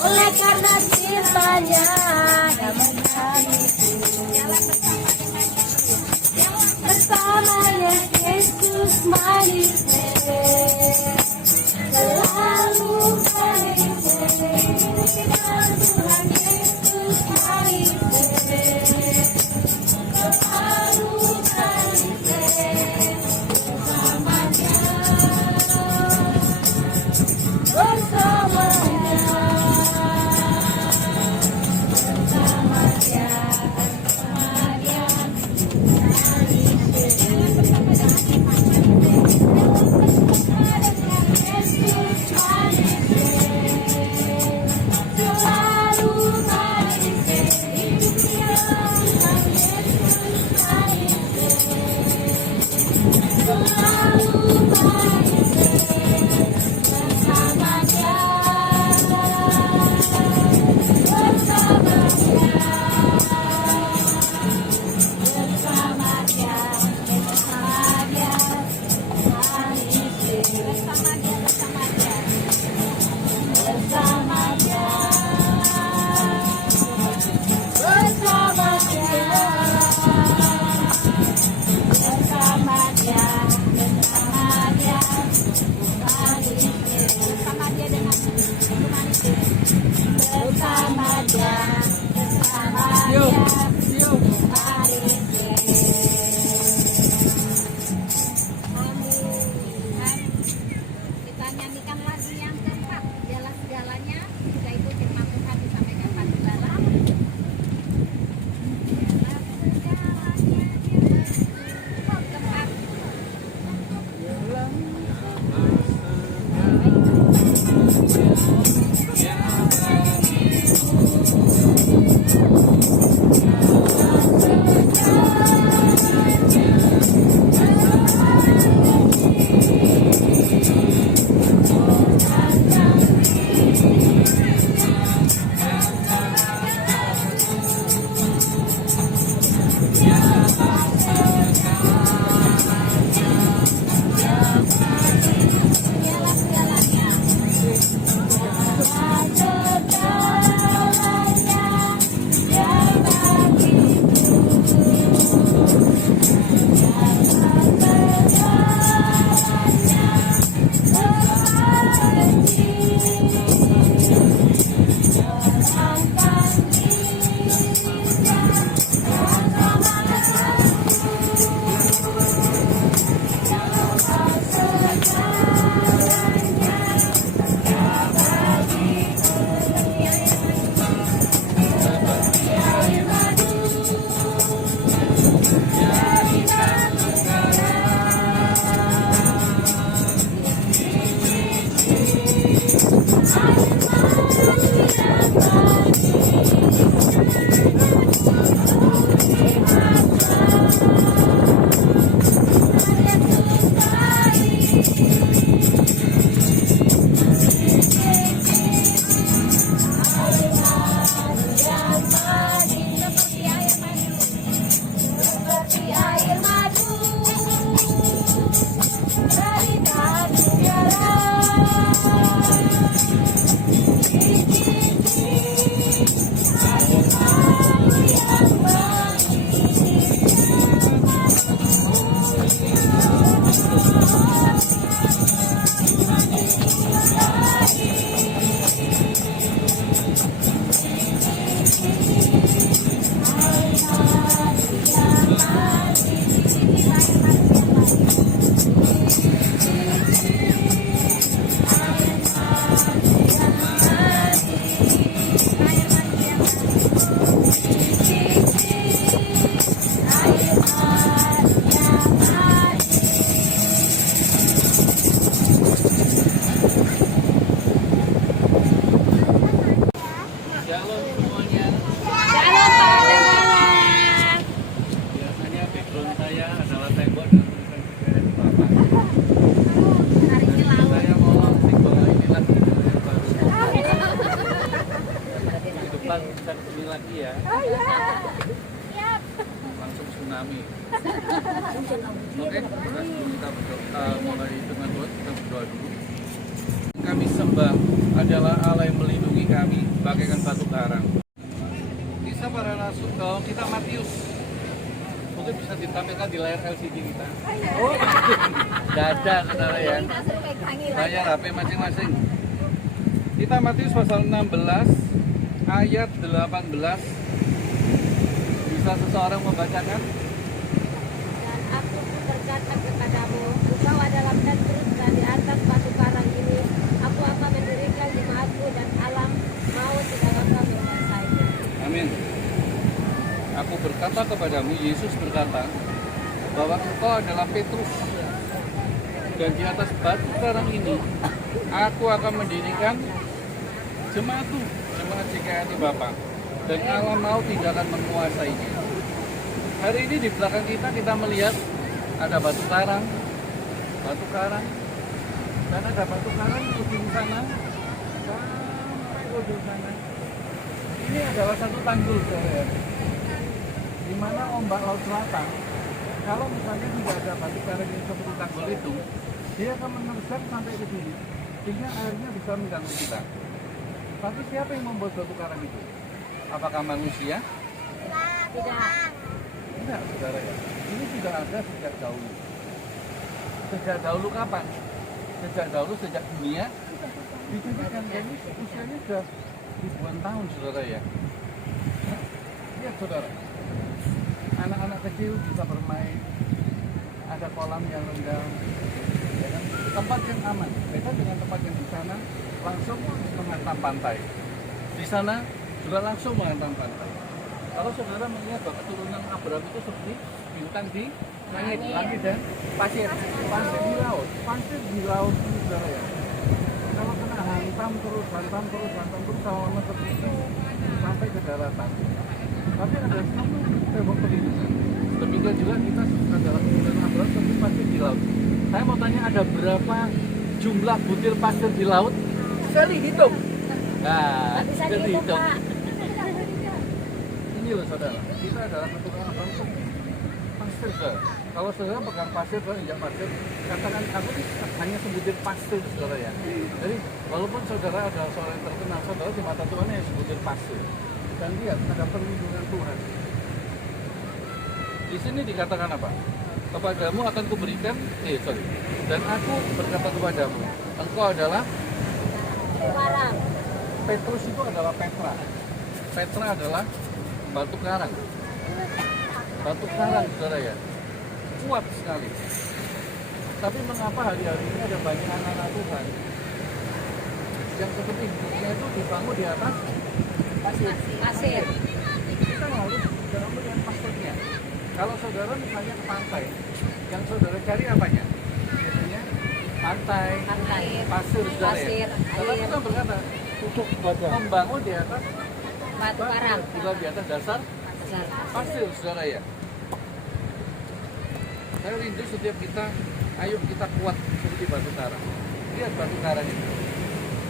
Oleh karena cintanya bersama Yesus manis selalu manis Tuhan Yesus manis selalu manis Bang bisa kesini lagi ya. Oh ya. Siap. Langsung tsunami. Oke, kita berdoa, mulai dengan doa, kita berdoa dulu. Kami sembah adalah Allah yang melindungi kami bagaikan batu karang. Kisah para rasul, kalau kita Matius, mungkin bisa ditampilkan di layar LCD kita. Oh, dada saudara ya. Layar HP masing-masing. Kita Matius pasal 16 ayat 18. Bisa seseorang membacakan? Dan aku berkata kepadamu, engkau adalah Petrus dan di atas batu karang ini aku akan mendirikan jemaatku dan alam maut tidak akan menguasainya. Amin. Aku berkata kepadamu, Yesus berkata, bahwa engkau adalah Petrus, dan di atas batu karang ini aku akan mendirikan jemaatku, jemaat JKT Bapa, dan alam maut tidak akan menguasainya. Hari ini di belakang kita melihat ada batu karang, dan ada batu karang di ujung sana, sampai ujung sana. Ini adalah satu tanggul, saudara. Di mana ombak laut selatan, kalau misalnya tidak ada batu karang yang seperti tanggul itu, dia akan menerjang sampai ke sini, sehingga airnya bisa mengganggu kita. Tapi siapa yang membuat batu karang itu? Apakah manusia? Tidak. Tidak, saudara ya. Ini sudah ada sejak dahulu. Sejak dahulu kapan? Sejak dahulu, sejak dunia dijadikan. Ini usianya sudah ribuan tahun, saudara ya. Lihat, saudara. Anak-anak kecil bisa bermain. Ada kolam yang rendah. Ya kan? Tempat yang aman. Beda dengan tempat yang di sana langsung menghantam pantai. Di sana juga langsung menghantam pantai. Kalau saudara melihat bahwa keturunan Abraham itu seperti bintang di langit dan pasir di laut. Pasir di laut ini, saudara ya. Kalau kena hantam terus selama seperti itu sampai ke daratan. Tapi ada satu tembok pelindungan. Demikian juga kita adalah keturunan Abraham seperti pasir di laut. Saya mau tanya, ada berapa jumlah butir pasir di laut? Bisa dihitung. Nah, Bisa bisa dihitung, dihitung. Pak. Ini loh saudara, kita adalah keturunan Abraham seperti pasir, saudara. Kalau saudara pegang pasir, saudara injak pasir, katakan aku ini hanya sebutir pasir, saudara ya. Jadi walaupun saudara adalah seorang yang terkenal, saudara di mata Tuhan hanya sebutir pasir. Dan lihat ada perlindungan Tuhan. Di sini dikatakan apa? Kepadamu akan kuberikan, dan aku berkata kepadamu, engkau adalah Barang. Petrus, itu adalah Petra. Petra adalah batu karang. Batu karang, saudara ya. Kuat sekali. Tapi mengapa hari-hari ini ada banyak anak-anak Tuhan yang seperti hidupnya itu dibangun di atas Pasir. kita harus dalam melihat pasirnya. Kalau saudara misalnya ke pantai, yang saudara cari apanya? Biasanya pantai, pasir, saudara ya. Pasir, Kalau air. kita berkata untuk membangun di atas Batu karang. juga di atas dasar pasir, saudara ya. Saya rindu setiap kita, ayo kita kuat seperti batu karang. Lihat batu karang ini.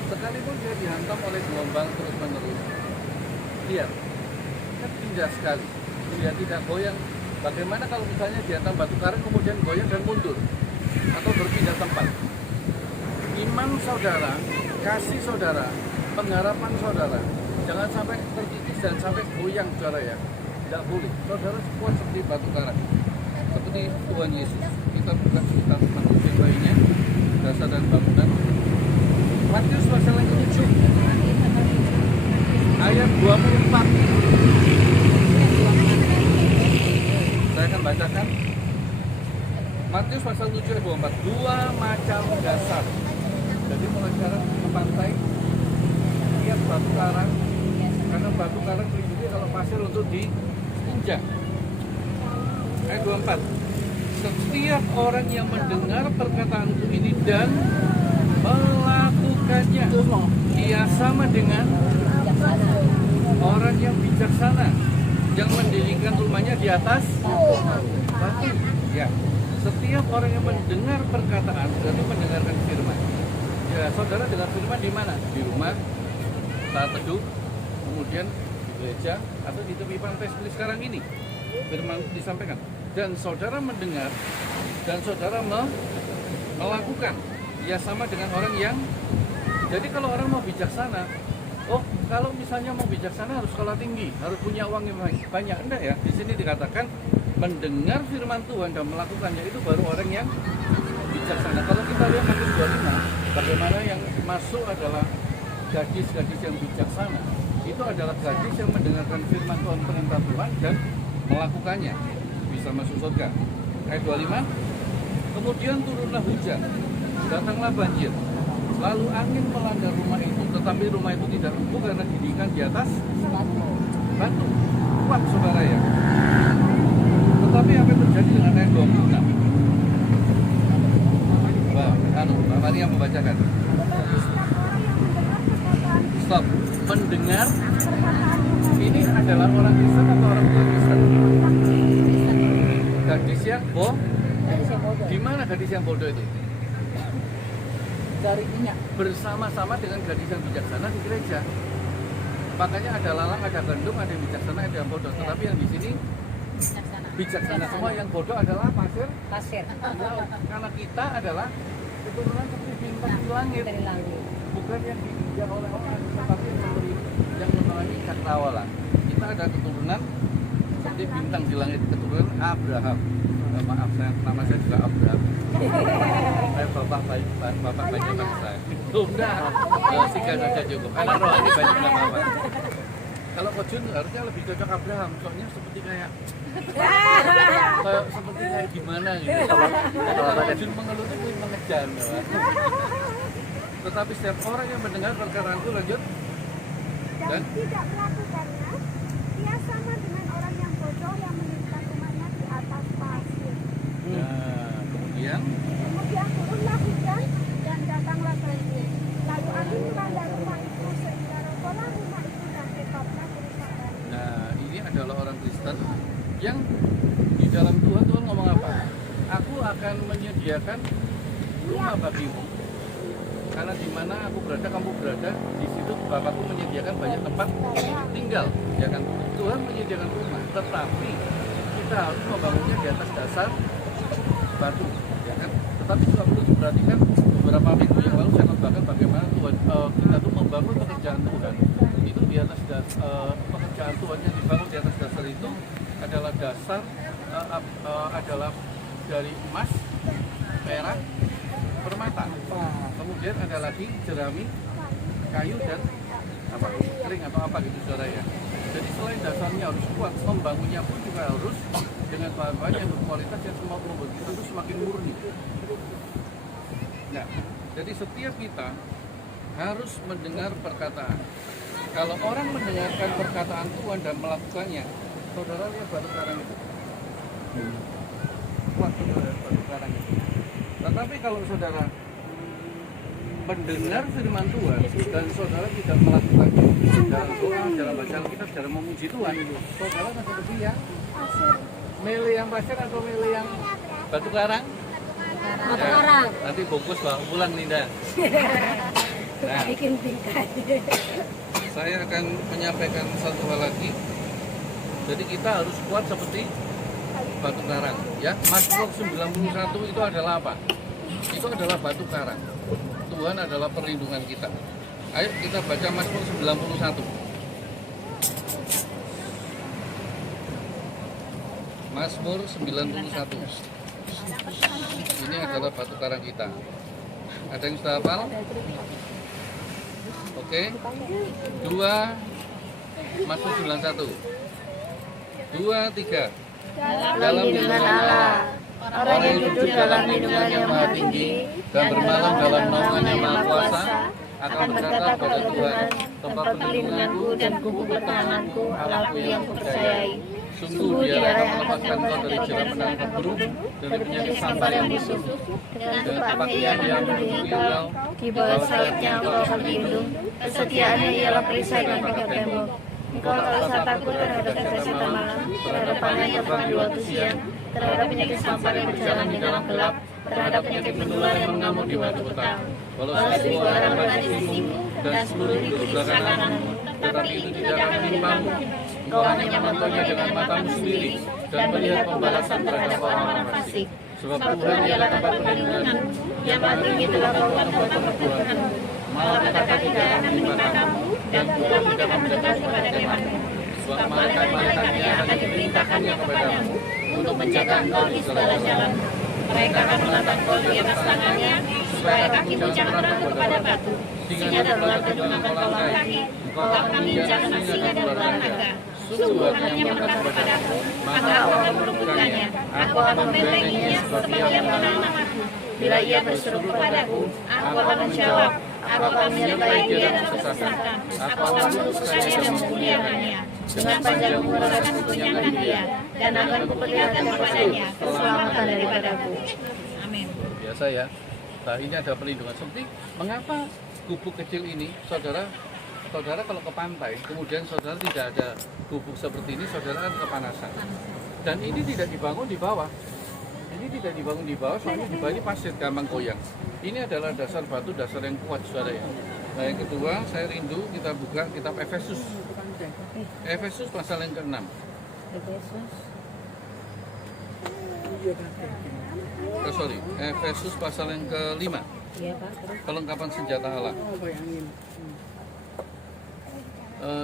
Sekalipun dia dihantam oleh gelombang terus menerus, lihat, kan indah sekali. Dia tidak goyang. Bagaimana kalau misalnya dihantam batu karang kemudian goyang dan mundur atau berpindah tempat? Iman saudara, kasih saudara, pengharapan saudara, jangan sampai terkikis dan sampai goyang, saudara ya. Tidak boleh. Saudara kuat seperti batu karang, seperti Tuhan Yesus. Kita buka kita tentang lainnya, dasar dan bangunan. Matius pasal yang ke-7 ayat 24. Saya akan bacakan. Matius pasal 7 ayat 24. Dua macam dasar. Jadi mulai sekarang ke pantai, lihat batu karang, karena batu karang melindungi kalau pasir untuk diinjak. Ayat 24. Setiap orang yang mendengar perkataanku ini dan melakukannya, ia sama dengan orang yang bijaksana yang mendirikan rumahnya di atas batu. Ya, setiap orang yang mendengar perkataan berarti mendengarkan firman. Ya, saudara dengar firman di mana? Di rumah, saat teduh, kemudian gereja atau di tepi pantai seperti sekarang ini. Firman disampaikan. Dan saudara mendengar dan saudara melakukan. Ya sama dengan orang yang, jadi kalau orang mau bijaksana, oh kalau misalnya mau bijaksana harus sekolah tinggi, harus punya uang yang banyak. Enggak ya, di sini dikatakan mendengar firman Tuhan dan melakukannya itu baru orang yang bijaksana. Kalau kita lihat Matius 25, bagaimana yang masuk adalah gadis-gadis yang bijaksana. Itu adalah gadis yang mendengarkan firman Tuhan, perintah Tuhan dan melakukannya, bisa masuk surga. Ayat 25, kemudian turunlah hujan, datanglah banjir, lalu angin melanda rumah itu, tetapi rumah itu tidak runtuh karena didirikan di atas batu. Kuat saudara ya. Tetapi apa yang terjadi dengan ayat 26? Mbak Maria membacakan. Stop. Mendengar. Ini adalah orang Kristen atau orang bukan Kristen? Gadis yang bodoh. Di mana gadis yang bodoh itu? Dari minyak. Bersama-sama dengan gadis yang bijaksana di gereja. Makanya ada lalang, ada gandum, ada yang bijaksana, ada yang bodoh. Tetapi yang di sini bijaksana semua, yang bodoh adalah pasir. Karena kita adalah keturunan seperti bintang di langit. Bukan yang dikejar oleh orang, tetapi yang mengalami cakrawala. Kita ada keturunan seperti bintang di langit, keturunan Abraham. Maaf, nama saya juga Abraham. Saya bapak banyak nama saya. Udah, singkat saja cukup. Karena roh ini banyak nama apa. Kalau Kojun harusnya lebih cocok Abraham, soalnya seperti kayak gimana gitu. Kalau Kojun mengeluh itu mengejar. Tetapi setiap orang yang mendengar perkataanku, lanjut, dan tidak melakukannya, dia sama dengan orang yang bodoh yang mendirikan rumahnya di atas pasir. Nah, kemudian Turunlah hujan dan datanglah banjir. Lalu angin melanda rumah itu sehingga robohlah rumah itu dan sebabnya kerusakan. Nah, ini adalah orang Kristen yang di dalam Tuhan ngomong apa? Aku akan menyediakan rumah bagimu. Karena di mana aku berada, kamu berada, di situ Bapakku menyediakan banyak tempat tinggal, ya kan? Tuhan menyediakan rumah, tetapi kita harus membangunnya di atas dasar batu, ya kan? Tetapi juga perlu diperhatikan, beberapa minggu yang lalu saya katakan bagaimana Tuhan, kita tuh membangun pekerjaan Tuhan itu di atas pekerjaan Tuhan yang dibangun di atas dasar itu adalah dasar adalah dari emas, perak, permata. Kemudian ada lagi jerami, kayu dan apa kering atau apa gitu saudara ya. Jadi selain dasarnya harus kuat, membangunnya pun juga harus dengan bahan-bahan yang berkualitas yang semua membuat kita itu semakin murni. Nah, jadi setiap kita harus mendengar perkataan. Kalau orang mendengarkan perkataan Tuhan dan melakukannya, saudara lihat batu karang itu. Kuat saudara batu karang itu. Tetapi kalau saudara mendengar firman Tuhan dan saudara tidak melakukannya dalam doa, dalam baca Alkitab, dalam memuji Tuhan, saudara masih lebih yang milih yang pasir atau milih yang batu karang? Batu karang. Nanti bungkus bawa pulang Linda. Nah, Bikin tingkat. saya akan menyampaikan satu hal lagi. Jadi kita harus kuat seperti batu karang, ya. Mazmur 91 itu adalah apa? Itu adalah batu karang. Tuhan adalah perlindungan kita. Ayo kita baca Mazmur 91. Mazmur 91. Ini adalah batu karang kita. Ada yang sudah hafal? Oke. 2 Mazmur 91. 2, 3. Dalam lindungan Allah, orang yang duduk dalam lindungan yang maha tinggi dan bermalam dalam naungan yang maha kuasa akan berkata kepada Tuhan, tempat perlindunganku dan kubu pertahananku, Allahku yang kupercayai. Sungguh Dia akan melepaskan kau dari jerat penangkap burung, dari penyakit sampar yang musuh, dan kepakaian yang melindungi kau. Di bawah sayapnya engkau akan berlindung, kesetiaannya ialah perisai dan pagar tembok. Engkau tak usah takut terhadap kesesakan malam, terhadap panah yang terbang di waktu siang, terhadap penyakit sampar yang berjalan di dalam gelap, terhadap penyakit menular yang mengamuk di waktu petang. Walau 1000 orang berada di sisimu dan 10.000 di sebelah kananmu, tetapi itu tidak akan menimpamu. Engkau hanya menontonnya dengan matamu sendiri dan melihat pembalasan terhadap orang-orang fasik. Sebab Tuhan ialah tempat perlindunganmu, yang tinggi telah kau tempat perlindunganmu. Malapetaka tidak akan menimpa kamu, dan Tuhan tidak mendekat kepada kemahmu. Sebab malaikat-malaikatnya akan diperintahkannya kepadamu untuk menjaga engkau di segala jalan. Mereka akan mengangkat engkau di atas tangannya, supaya kakimu jangan terangkut kepada batu. Singa dan ular termakan kau langkahi, engkau akan menginjak anak singa dan ular naga. Sungguh hanya melekat kepadaku, maka aku akan merebutkannya. Aku akan membentenginya sebab ia mengenal namaku. Bila ia berseru kepadaku, aku akan menjawab. Aku akan menyertai dia dalam kesesakan. Aku akan meluruskannya dan memuliakannya. Dengan panjang umur akan kukenyangkan dia, dan akan kuperlihatkan kepadanya keselamatan daripadaku. Amin. Biasa ya. Nah, ini ada perlindungan. Seperti mengapa gubuk kecil ini, saudara kalau ke pantai, kemudian saudara tidak ada gubuk seperti ini, saudara kan kepanasan. Dan ini tidak dibangun di bawah. Ini tidak dibangun di bawah, soalnya di bawah ini pasir, gampang goyang. Ini adalah dasar batu, dasar yang kuat, saudara ya. Nah, yang kedua, saya rindu kita buka kitab Efesus. Efesus pasal yang ke-6. Efesus pasal yang ke-5. Perlengkapan senjata Allah.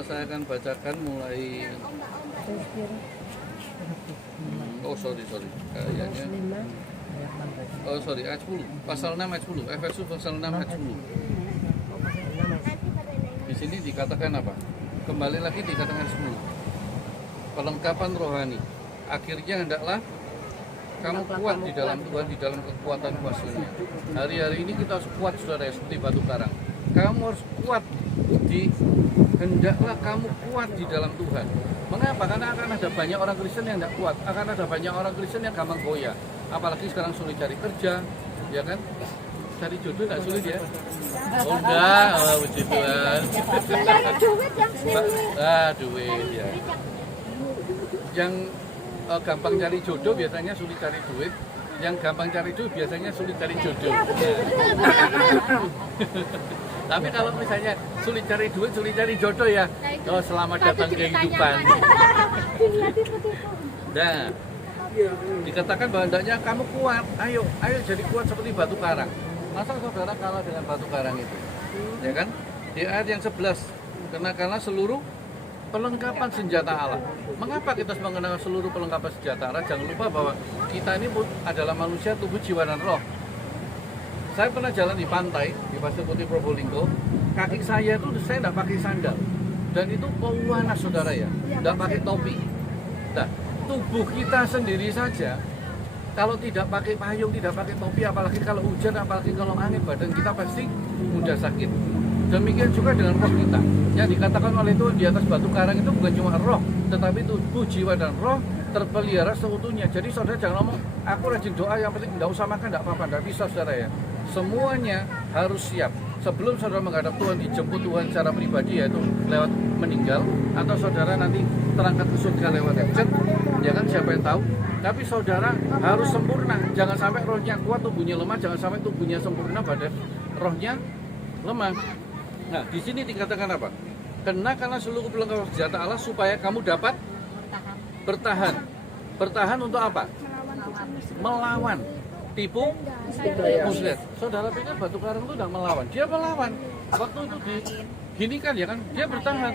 Saya akan bacakan mulai ayat 10. Pasal 6 ayat 10. Efesus pasal 6 ayat 10. Di sini dikatakan apa? Kembali lagi dikatakan 10. Perlengkapan rohani. Akhirnya hendaklah kamu kuat di dalam Tuhan, di dalam kekuatan kuasa-Nya. Hari-hari ini kita harus kuat, saudara, seperti batu karang. Kamu harus kuat hendaklah kamu kuat di dalam Tuhan. Mengapa? Karena akan ada banyak orang Kristen yang tidak kuat. Akan ada banyak orang Kristen yang gampang goyah. Apalagi sekarang sulit cari kerja, ya kan? Cari jodoh nggak sulit ya? Oh enggak, puji Tuhan. Cari duit yang sulit. Duit ya. Yang gampang cari jodoh biasanya sulit cari duit. Yang gampang cari duit biasanya sulit cari jodoh. Tapi kalau misalnya sulit cari duit, sulit cari jodoh ya, oh selamat datang ke kehidupan. Nah, dikatakan bahwa hendaknya kamu kuat, ayo jadi kuat seperti batu karang. Masa saudara kalah dengan batu karang itu? Ya kan? Di ayat yang 11, kenakanlah seluruh perlengkapan senjata Allah. Mengapa kita harus mengenal seluruh perlengkapan senjata Allah? Jangan lupa bahwa kita ini adalah manusia tubuh, jiwa, dan roh. Saya pernah jalan di pantai, di Pasir Putih Probolinggo. Kaki saya itu saya tidak pakai sandal. Dan itu pewarna, saudara ya. Tidak pakai topi. Nah, tubuh kita sendiri saja, kalau tidak pakai payung, tidak pakai topi, apalagi kalau hujan, apalagi kalau angin, badan kita pasti mudah sakit. Demikian juga dengan roh kita. Yang dikatakan oleh Tuhan di atas batu karang itu bukan cuma roh, tetapi tubuh, jiwa, dan roh terpelihara seutuhnya. Jadi saudara jangan ngomong, aku rajin doa, yang penting tidak usah makan, tidak apa-apa. Tidak bisa, saudara ya. Semuanya harus siap. Sebelum saudara menghadap Tuhan, dijemput Tuhan secara pribadi, yaitu lewat meninggal, atau saudara nanti terangkat ke surga lewat headset, ya kan, siapa yang tahu. Tapi saudara harus sempurna. Jangan sampai rohnya kuat, tubuhnya lemah. Jangan sampai tubuhnya sempurna, badan rohnya lemah. Nah, di sini dikatakan apa? Kenakanlah seluruh perlengkapan senjata Allah supaya kamu dapat bertahan. Bertahan untuk apa? Melawan tipu muslihat. Saudara pikir batu karang itu tidak melawan? Dia melawan. Waktu itu gini kan ya kan? Dia bertahan.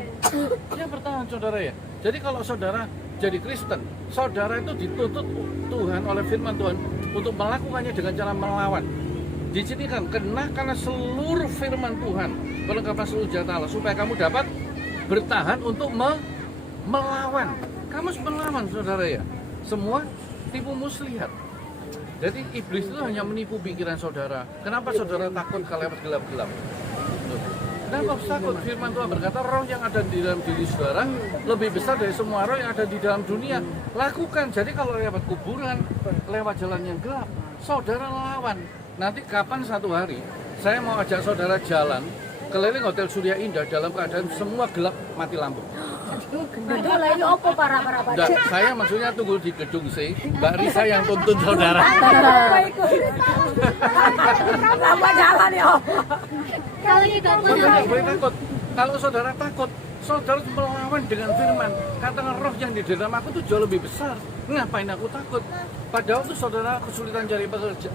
Dia bertahan, saudara ya. Jadi kalau saudara jadi Kristen, saudara itu dituntut Tuhan oleh firman Tuhan untuk melakukannya dengan cara melawan. Di sini kan kenakanlah seluruh firman Tuhan, perlengkapan seluruh senjata Allah supaya kamu dapat bertahan untuk melawan. Kamu harus melawan, saudara ya. Semua tipu muslihat. Jadi iblis itu hanya menipu pikiran saudara. Kenapa saudara takut kalau lewat gelap-gelap? Kenapa takut? Firman Tuhan berkata roh yang ada di dalam diri saudara lebih besar dari semua roh yang ada di dalam dunia. Lakukan. Jadi kalau lewat kuburan, lewat jalan yang gelap, saudara lawan. Nanti kapan satu hari saya mau ajak saudara jalan keliling Hotel Surya Indah dalam keadaan semua gelap, mati lampu. Aduh, lah ini opo para-para. Enggak, saya maksudnya tunggu di gedung C, Mbak Risa yang tuntun saudara. Lama jalan ya. Kalau kita Saudara boleh takut. Kalau saudara takut, saudara melawan dengan firman. Katakan roh yang di dalam aku itu jauh lebih besar. Ngapain aku takut? Padahal itu saudara kesulitan cari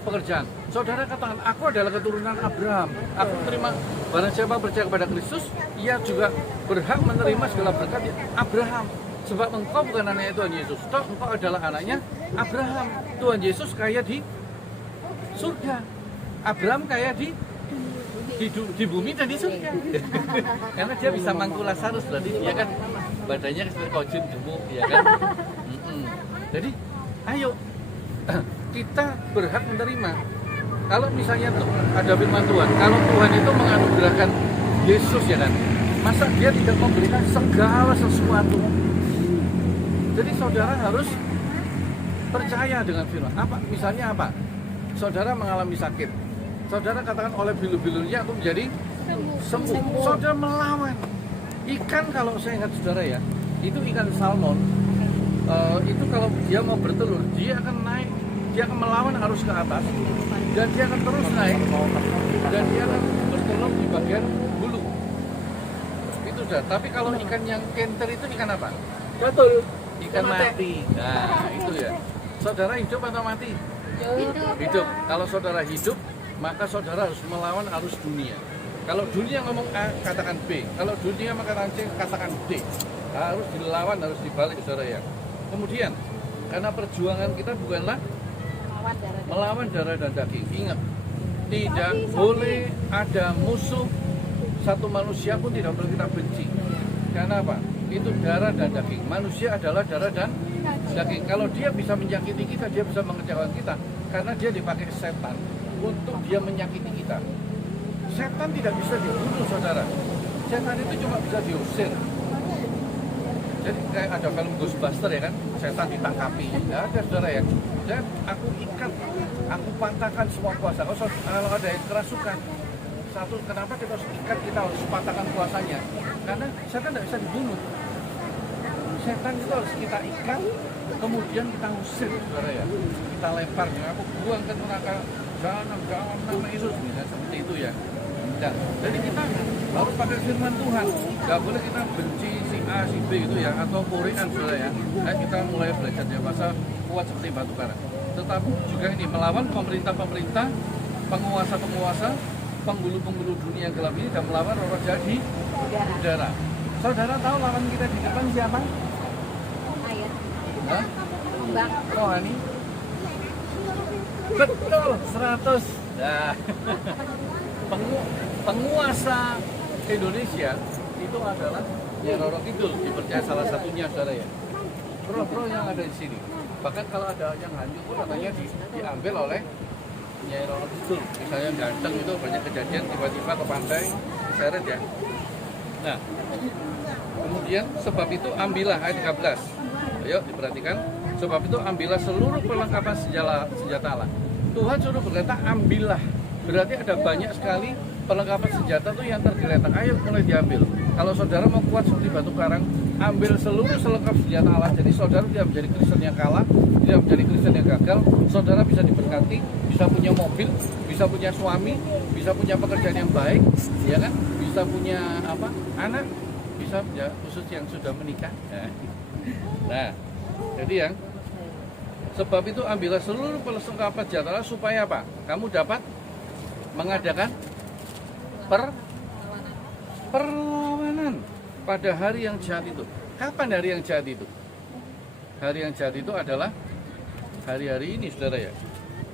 pekerjaan. Saudara katakan, aku adalah keturunan Abraham. Aku terima, barang siapa percaya kepada Kristus, ia juga berhak menerima segala berkat Abraham. Sebab engkau bukan anaknya Tuhan Yesus, toh engkau adalah anaknya Abraham. Tuhan Yesus kaya di surga, Abraham kaya di bumi dan di surga. Karena dia bisa mangkul Lazarus, berarti dia kan badannya seperti kojun gemuk, ya kan. Jadi ayo kita berhak menerima. Kalau misalnya ada firman Tuhan, kalau Tuhan itu menganugerahkan Yesus, ya kan, masa dia tidak memberikan segala sesuatu? Jadi saudara harus percaya dengan firman. Misalnya apa? Saudara mengalami sakit, saudara katakan oleh bilu-bilunya aku menjadi sembuh. Saudara melawan. Ikan, kalau saya ingat saudara ya, itu ikan salmon. Itu kalau dia mau bertelur, dia akan naik, dia akan melawan arus ke atas, dan dia akan terus naik, dan dia akan bertelur di bagian bulu. Itu sudah. Tapi kalau ikan yang kenter itu ikan apa? Betul. Ikan mati. Nah, itu ya. Saudara hidup atau mati? Hidup. Kalau saudara hidup, maka saudara harus melawan arus dunia. Kalau dunia ngomong A, katakan B. Kalau dunia mengatakan C, katakan D. Harus dilawan, harus dibalik, saudara ya. Kemudian, karena perjuangan kita bukanlah melawan darah dan daging. Ingat, tidak boleh ada musuh satu manusia pun tidak boleh kita benci. Karena apa? Itu darah dan daging. Manusia adalah darah dan daging. Kalau dia bisa menyakiti kita, dia bisa mengecewakan kita. Karena dia dipakai setan untuk dia menyakiti kita. Setan tidak bisa dibunuh, saudara. Setan itu cuma bisa diusir. Jadi kayak ada film Ghostbuster, ya kan, setan ditangkapi. Nggak ada, saudara ya. Dan aku ikat, aku patahkan semua kuasa. Kalau ada yang kerasukan, satu, kenapa kita harus ikat, kita harus patahkan kuasanya? Karena setan tidak bisa dibunuh. Setan itu harus kita ikat, kemudian kita usir, saudara ya. Kita lempar, ya, aku buang ke neraka jahanam nama Yesus, seperti itu ya. Nah, jadi kita harus pakai firman Tuhan. Gak boleh kita benci si A, si B itu ya, atau korean, saudara ya. Kita mulai belajar dewasa kuat seperti batu karang. Tetapi juga ini melawan pemerintah-pemerintah, penguasa-penguasa, penghulu-penghulu dunia gelap ini, dan melawan roh jahat di udara. Saudara tahu lawan kita di depan siapa? Air. Hah? Ombak. Rohani. Betul, 100. Nah, penguasa Indonesia itu adalah Nyai Roro Kidul, dipercaya salah satunya, saudara ya. Roh-roh yang ada di sini. Bahkan kalau ada yang hancur pun katanya diambil oleh Nyai Roro Kidul. Misalnya ganteng itu banyak kejadian tiba-tiba ke pantai diseret ya. Nah, kemudian sebab itu ambillah ayat 13. Ayo diperhatikan. Sebab itu ambillah seluruh perlengkapan senjata Allah. Tuhan suruh berkata ambillah. Berarti ada banyak sekali perlengkapan senjata tuh yang tergeletak. Ayo mulai diambil. Kalau saudara mau kuat seperti batu karang, ambil seluruh selengkap senjata Allah. Jadi saudara tidak menjadi Kristen yang kalah, tidak menjadi Kristen yang gagal. Saudara bisa diberkati, bisa punya mobil, bisa punya suami, bisa punya pekerjaan yang baik, ya kan? Bisa punya apa? Anak, bisa ya, khusus yang sudah menikah. Nah, jadi yang sebab itu ambillah seluruh perlengkapan senjata Allah supaya apa? Kamu dapat mengadakan perlawanan pada hari yang jahat itu. Kapan hari yang jahat itu? Hari yang jahat itu adalah hari-hari ini, saudara ya.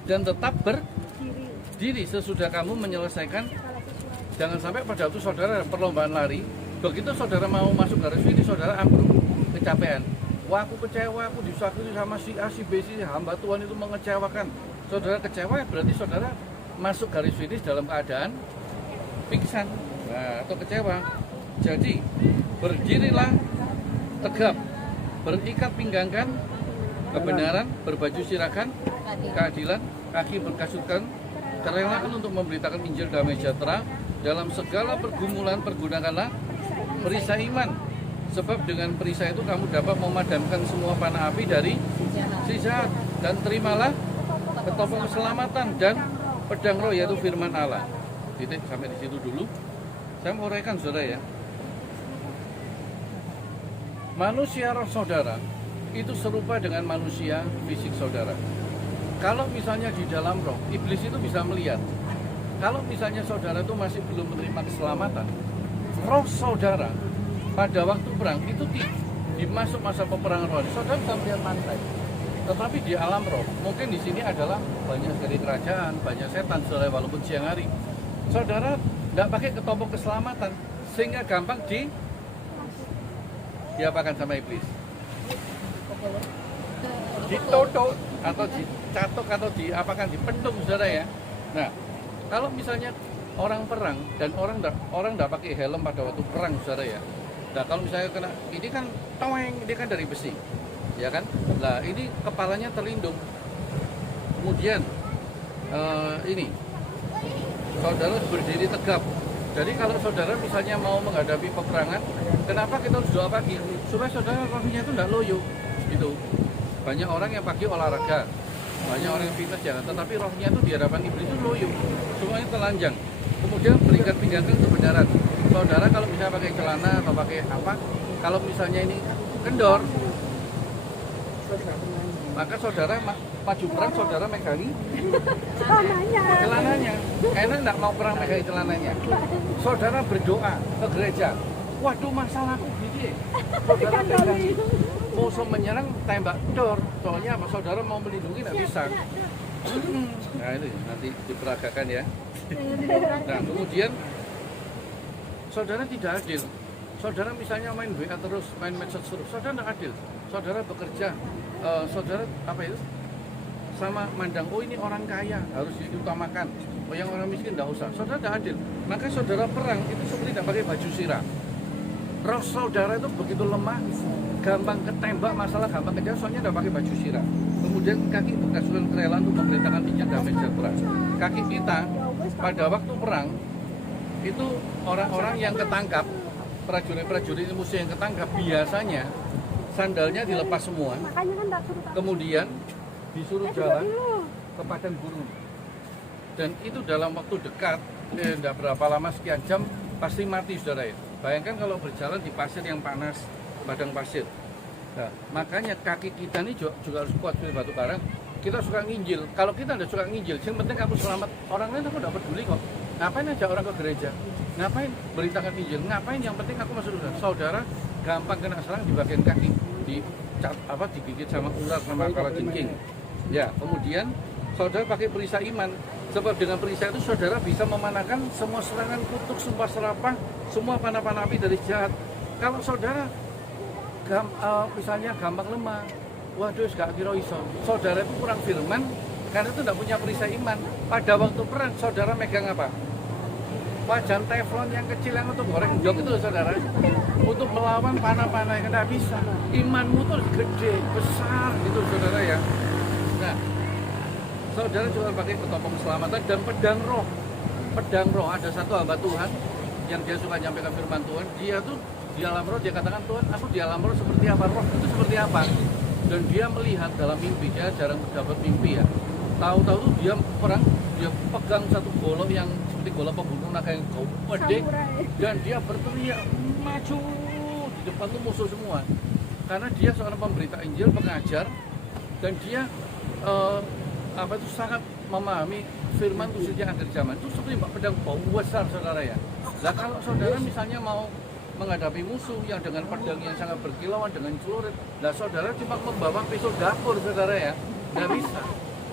Dan tetap berdiri sesudah kamu menyelesaikan. Jangan sampai pada waktu saudara perlombaan lari, begitu saudara mau masuk garis finish, saudara ambruk, kecapean. Wah, aku kecewa, aku disakiti sama si A, si B, si hamba Tuhan itu mengecewakan. Saudara kecewa, berarti saudara masuk garis finish dalam keadaan pingsan, nah, atau kecewa. Jadi berdirilah tegap, berikat pinggangkan kebenaran, berbaju sirahkan keadilan, kaki berkasutkan kerelakan untuk memberitakan Injil damai sejahtera. Dalam segala pergumulan pergunakanlah perisai iman, sebab dengan perisai itu kamu dapat memadamkan semua panah api dari si jahat. Dan terimalah ketopong keselamatan dan pedang roh, yaitu firman Allah. Titik sampai di situ dulu. Saya mau uraikan, saudara ya. Manusia roh saudara itu serupa dengan manusia fisik saudara. Kalau misalnya di dalam roh, iblis itu bisa melihat. Kalau misalnya saudara itu masih belum menerima keselamatan, roh saudara pada waktu perang itu dimasuk masa peperangan roh, saudara bisa melihat mantai. Tetapi di alam roh, mungkin di sini adalah banyak sekali kerajaan, banyak setan, saudara, walaupun siang hari. Saudara tidak pakai ketombok keselamatan, sehingga gampang diapakan sama iblis. Ditotok atau dicatok atau diapakan, dipentung, saudara ya. Nah, kalau misalnya orang perang dan orang tidak pakai helm pada waktu perang, saudara ya. Nah, kalau misalnya kena, ini kan toeng, ini kan dari besi, ya kan? Nah, ini kepalanya terlindung. Kemudian ini saudara berdiri tegap. Jadi kalau saudara misalnya mau menghadapi peperangan, kenapa kita harus doa pagi? Supaya saudara rohnya itu tidak loyo. Gitu. Banyak orang yang pagi olahraga, banyak orang yang fitness jangan, tetapi rohnya itu di hadapan iblis itu loyo, semuanya telanjang. Kemudian berikat-pikatkan kebenaran. Saudara kalau misalnya pakai celana atau pakai apa, kalau misalnya ini kendor, maka saudara maju perang, saudara megangi celananya. Enak enggak mau perang megangi celananya? Saudara berdoa ke gereja, waduh masalahku gini, saudara megangi. Musuh menyerang tembak dor, soalnya apa? Saudara mau melindungi nggak bisa. Nah ini nanti diperagakan ya. Nah kemudian saudara tidak adil. Saudara misalnya main WA terus, main medsos terus, saudara tidak adil. Saudara bekerja, saudara apa itu? Sama mandang, oh ini orang kaya harus diutamakan, oh yang orang miskin tidak usah. Saudara tidak adil. Maka saudara perang itu seperti tidak pakai baju sirah. Roh saudara itu begitu lemah, gampang ketembak, masalah gampang kejadian, soalnya tidak pakai baju sirah. Kemudian kaki bekas kerelaan untuk memerintahkan pinjam damai sejahtera. Kaki kita pada waktu perang itu orang-orang yang ketangkap, prajurit-prajurit musuh yang ketangkap, biasanya sandalnya dilepas semua, kemudian disuruh jalan ke padang gurun. Dan itu dalam waktu dekat, tidak berapa lama, sekian jam, pasti mati, saudara ya. Bayangkan kalau berjalan di pasir yang panas, padang pasir. Nah, makanya kaki kita ini juga harus kuat seperti batu karang. Kita suka nginjil. Kalau kita tidak suka nginjil, yang penting aku selamat. Orang lain aku tidak peduli kok. Ngapain aja orang ke gereja? Ngapain beritakan Injil? Ngapain? Yang penting aku masuk surga. Saudara gampang kena serang di bagian kaki, digigit sama ular sama kalajengking. Ya, kemudian saudara pakai perisai iman. Sebab dengan perisai itu saudara bisa memanahkan semua serangan kutuk, sumpah serapah, semua panah-panah api dari jahat. Kalau saudara misalnya gampang lemah, waduh gak kira iso. Saudara itu kurang firman karena itu tidak punya perisai iman. Pada waktu perang saudara megang apa? Wajan teflon yang kecil yang untuk goreng jok itu saudara. Untuk melawan panah-panah yang tidak bisa. Imanmu tuh gede, besar gitu saudara ya. Nah, saudara juga pakai ketombong keselamatan dan pedang roh. Pedang roh, ada satu hamba Tuhan yang dia suka nyampaikan firman Tuhan. Dia tuh di alam roh, dia katakan, Tuhan aku di alam roh seperti apa, roh itu seperti apa. Dan dia melihat dalam mimpi, dia jarang dapat mimpi ya. Tahu-tahu tuh dia perang, dia pegang satu golok yang seperti golok pembunuh naga yang gede. Dan dia berteriak, maju, di depan tuh musuh semua. Karena dia seorang pemberita Injil, pengajar, dan dia itu sangat memahami firman khususnya akhir zaman. Itu seperti pedang bau besar saudara ya. Nah kalau saudara misalnya mau menghadapi musuh yang dengan pedang yang sangat berkilauan dengan celurit, nah saudara cuma membawa pisau dapur saudara ya, nggak bisa.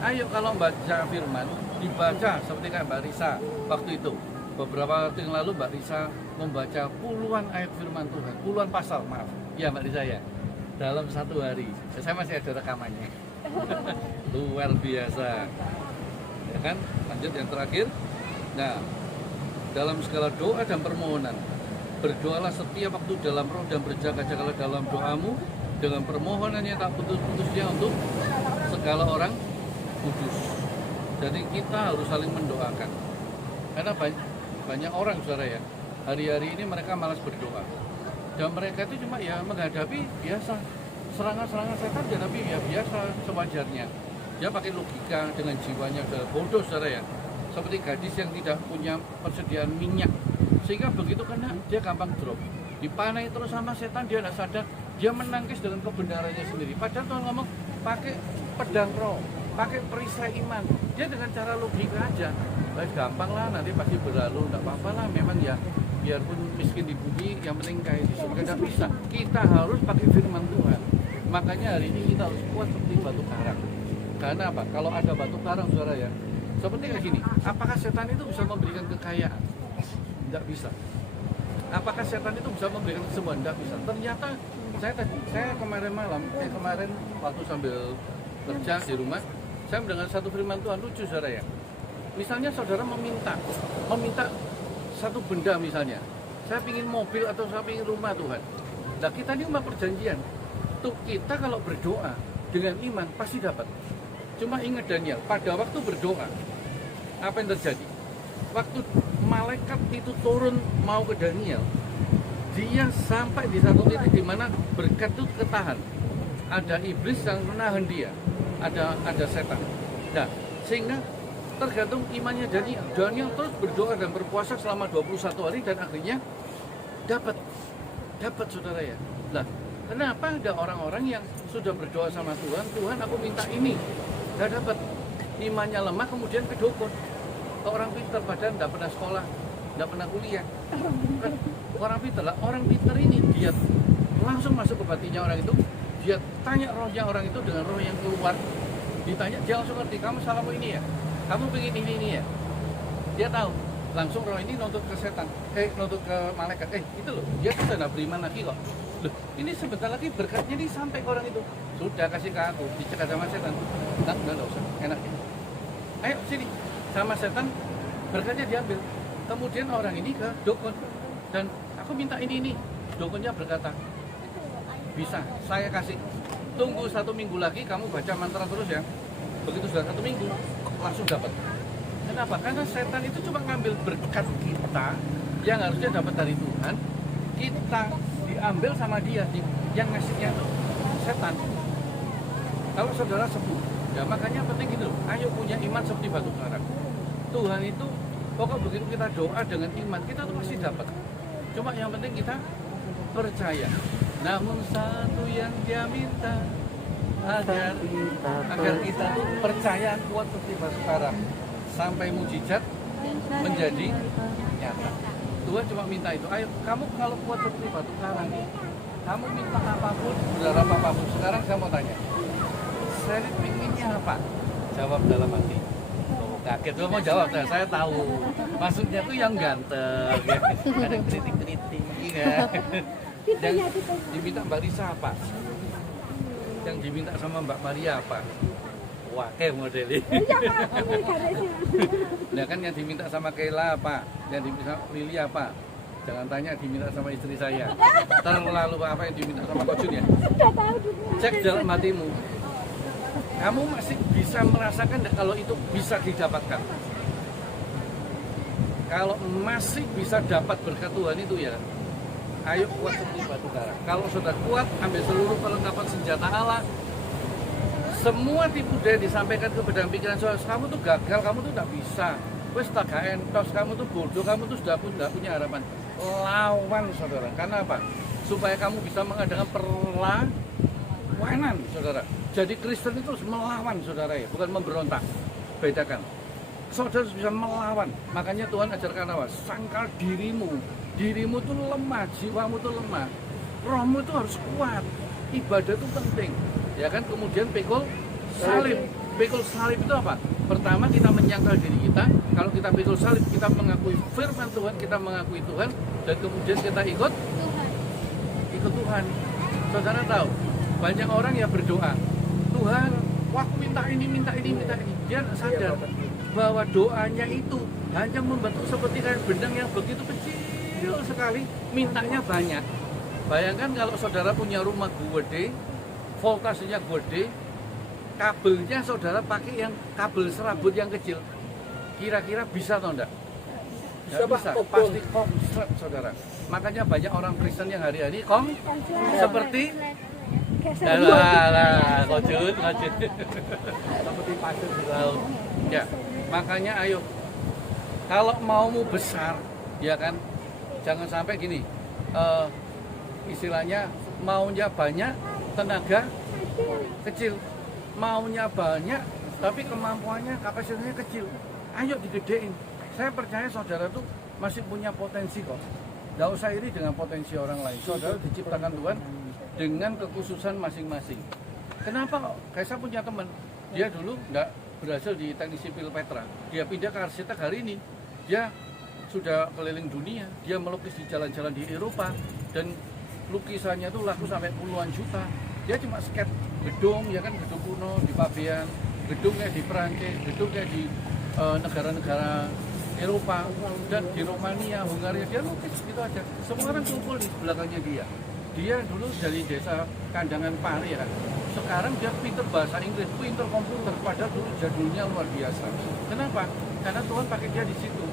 Ayo kalau baca firman dibaca seperti kayak Mbak Risa waktu itu. Beberapa waktu yang lalu Mbak Risa membaca puluhan ayat firman Tuhan, puluhan pasal, maaf ya Mbak Risa ya, dalam satu hari. Saya masih ada rekamannya. Luar biasa ya kan. Lanjut yang terakhir. Nah, dalam segala doa dan permohonan berdoalah setiap waktu dalam roh dan berjaga-jagalah dalam doamu dengan permohonan yang tak putus-putusnya untuk segala orang kudus. Jadi kita harus saling mendoakan. Karena banyak orang saudara ya, hari-hari ini mereka malas berdoa. Dan mereka itu cuma ya menghadapi biasa serangan-serangan setan, dihadapi ya biasa sewajarnya. Dia pakai logika dengan jiwanya sudah bodoh saudara ya. Seperti gadis yang tidak punya persediaan minyak, sehingga begitu kena dia gampang drop. Dipanai terus sama setan, dia tidak sadar, Dia menangkis dengan kebenarannya sendiri. Padahal Tuhan ngomong pakai pedang roh, pakai perisai iman. Dia dengan cara logika aja. Gampang lah, nanti pasti berlalu, enggak apa-apa lah. Memang ya, biarpun miskin di bumi, yang penting kaya di surga. Tidak bisa. Kita harus pakai firman Tuhan. Makanya hari ini kita harus kuat seperti batu karang. Karena apa? Kalau ada batu karang, saudara ya, seperti kayak gini. Apakah setan itu bisa memberikan kekayaan? Tidak bisa. Apakah setan itu bisa memberikan kesembuhan? Tidak bisa. Ternyata saya kemarin malam, kemarin waktu sambil kerja di rumah, saya mendengar satu firman Tuhan lucu, saudara ya. Misalnya saudara meminta satu benda misalnya, saya ingin mobil atau saya ingin rumah Tuhan. Nah kita ini umat perjanjian, tuh kita kalau berdoa dengan iman pasti dapat. Cuma ingat Daniel, pada waktu berdoa, apa yang terjadi? Waktu malaikat itu turun mau ke Daniel, dia sampai di satu titik di mana berkat itu ketahan. Ada iblis yang menahan dia, ada setan. Nah, sehingga tergantung imannya Daniel. Daniel terus berdoa dan berpuasa selama 21 hari dan akhirnya dapat saudara ya. Nah, kenapa ada orang-orang yang sudah berdoa sama Tuhan, Tuhan aku minta ini, gak dapat. Imannya lemah kemudian ke dukun. Orang pintar padahal tidak pernah sekolah, tidak pernah kuliah. Orang pintar lah, orang pintar ini dia langsung masuk ke batinnya orang itu, dia tanya rohnya orang itu dengan roh yang keluar, ditanya dia langsung ngerti, kamu salahmu ini ya, kamu pengen ini ya, dia tahu. Langsung roh ini nuntut ke setan, nuntut ke malaikat, itu loh, dia sudah tidak beriman lagi kok. Loh, ini sebentar lagi berkatnya ini sampai ke orang itu, sudah kasih ke aku, dicegah sama setan, enggak usah, enak ya. Ayo sini, sama setan berkatnya diambil. Kemudian orang ini ke dukun dan aku minta ini. Dukunnya berkata, bisa, saya kasih. Tunggu 1 minggu lagi, kamu baca mantra terus ya. Begitu sudah 1 minggu, langsung dapat. Kenapa? Karena setan itu cuma ngambil berkat kita yang harusnya dapat dari Tuhan. Kita diambil sama dia, yang ngasihnya itu setan. Kalau saudara sembuh, ya makanya penting gitu loh. Ayo punya iman seperti batu karang. Tuhan itu, pokok begitu kita doa dengan iman, kita tuh pasti dapat. Cuma yang penting kita percaya. Namun satu yang dia minta agar kita tuh percaya kuat seperti batu karang sampai mujizat menjadi nyata. Tuhan cuma minta itu. Ayo kamu kalau kuat seperti batu karang, kamu minta apapun, berharap apapun. Sekarang saya mau tanya, saya pinginnya apa? Jawab dalam hati. Kaget lo mau jawab, nah, saya tahu maksudnya tuh yang ganteng ya. Ada kritik-kritik ya. Yang diminta Mbak Risa apa? Yang diminta sama Mbak Maria apa? Wah, kayak modelnya. Nah kan yang diminta sama Kayla apa? Yang diminta Lili apa? Jangan tanya diminta sama istri saya. Terlalu apa yang diminta sama Kojun ya? Cek dalam hatimu. Kamu masih bisa merasakan kalau itu bisa didapatkan. Kalau masih bisa dapat berkat Tuhan itu ya, ayo kuat seperti batu karang. Kalau sudah kuat, ambil seluruh perlengkapan senjata Allah. Semua tipu daya disampaikan ke dalam pikiran saudara, kamu tuh gagal, kamu tuh tidak bisa. Wes tak entos, kamu tuh bodoh, kamu tuh sudah punya harapan. Lawan saudara, karena apa? Supaya kamu bisa mengadakan perlawanan saudara. Jadi Kristen itu harus melawan saudara ya, bukan memberontak. Bedakan. Saudara harus bisa melawan. Makanya Tuhan ajarkan apa? Sangkal dirimu tuh lemah, jiwamu tuh lemah. Rohmu tuh harus kuat. Ibadah itu penting. Ya kan, kemudian pikul salib. Pikul salib itu apa? Pertama kita menyangkal diri kita. Kalau kita pikul salib, kita mengakui firman Tuhan, kita mengakui Tuhan, dan kemudian kita ikut Tuhan. Saudara tahu, banyak orang yang berdoa, Tuhan, waktu minta ini. Dia sadar bahwa doanya itu hanya membentuk seperti kayak benang yang begitu kecil sekali, mintanya banyak. Bayangkan kalau saudara punya rumah gede, voltasenya gede, kabelnya saudara pakai yang kabel serabut yang kecil, kira-kira bisa atau enggak? Bisa, pasti konslet saudara. Makanya banyak orang Kristen yang hari-hari seperti kocun seperti pasir di laut. Ya, makanya ayo, kalau maumu besar, ya kan, jangan sampai gini, istilahnya maunya banyak, tenaga kecil. Maunya banyak, tapi kemampuannya, kapasitasnya kecil. Ayo digedein. Saya percaya saudara tuh masih punya potensi kok. Nggak usah iri dengan potensi orang lain. Saudara diciptakan Tuhan dengan kekhususan masing-masing. Kenapa kok? Kayak saya punya teman, dia dulu nggak berhasil di teknik sipil Petra. Dia pindah ke arsitek hari ini. Dia sudah keliling dunia. Dia melukis di jalan-jalan di Eropa dan lukisannya tuh laku sampai puluhan juta. Dia cuma sketch gedung, ya kan, gedung kuno di Pabean, gedungnya di Perancis, gedungnya di negara-negara Eropa dan di Romania, Hungaria, dia lukis gitu aja. Semua orang kumpul di belakangnya dia. Dia dulu dari desa Kandangan Pari ya kan. Sekarang dia pinter bahasa Inggris, pinter komputer, padahal dulu jadulnya luar biasa. Kenapa? Karena Tuhan pakai dia di situ.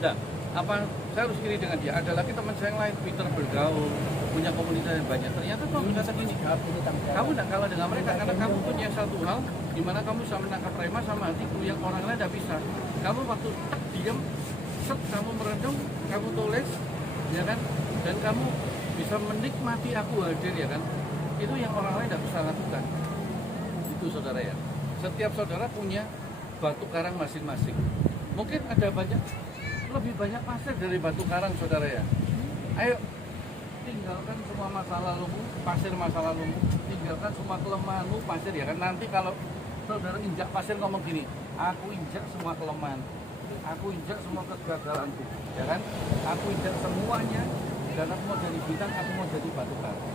Nah, apa saya harus iri dengan dia? Ada lagi teman saya yang lain, pinter bergaul, punya komunitas yang banyak. Ternyata Tuhan berkata gini, kamu tidak kalah dengan mereka karena kamu punya satu hal di mana kamu bisa menangkap rema sama hatiku yang orang lain tidak bisa. Kamu waktu diam, kamu merenung, kamu tulis, ya kan? Dan kamu bisa menikmati aku hadir, ya kan? Itu yang orang lain tidak bisa lakukan. Itu saudara ya. Setiap saudara punya batu karang masing-masing. Mungkin ada lebih banyak pasir dari batu karang saudara ya. Ayo tinggalkan semua masa lalumu, pasir masa lalumu, tinggalkan semua kelemahanmu, pasir ya kan. Nanti kalau saudara injak pasir ngomong gini, aku injak semua kelemahan, aku injak semua kegagalanku, ya kan. Aku injak semuanya, dan aku mau jadi bintang, aku mau jadi batu karang.